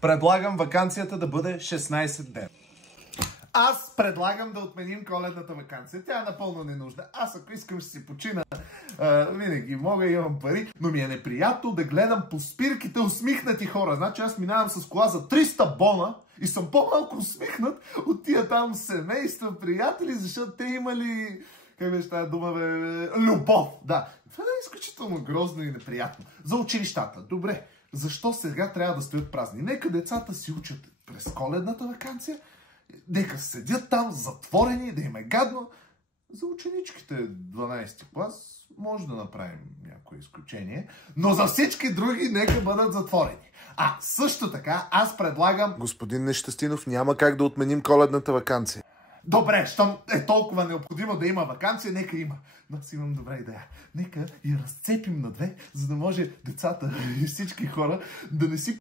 Предлагам ваканцията да бъде 16 дена. Аз предлагам да отменим коледната ваканция. Тя е напълно ненужна. Аз ако искам ще си почина, винаги мога, имам пари, но ми е неприятно да гледам по спирките усмихнати хора. Значи аз минавам с кола за 300 бона и съм по-малко усмихнат от тия там семейства, приятели, защото те имали... Как беше тази дума, бе? Любов. Да. Това е изключително грозно и неприятно. За училищата. Добре. Защо сега трябва да стоят празни? Нека децата си учат през коледната ваканция. Нека седят там затворени, да им е гадно. За ученичките 12 клас може да направим някое изключение, но за всички други нека бъдат затворени. Също така аз предлагам... Господин Нещастинов, няма как да отменим коледната ваканция. Добре, щом е толкова необходимо да има ваканция, нека има. Но аз имам добра идея. Нека я разцепим на две, за да може децата и всички хора да не си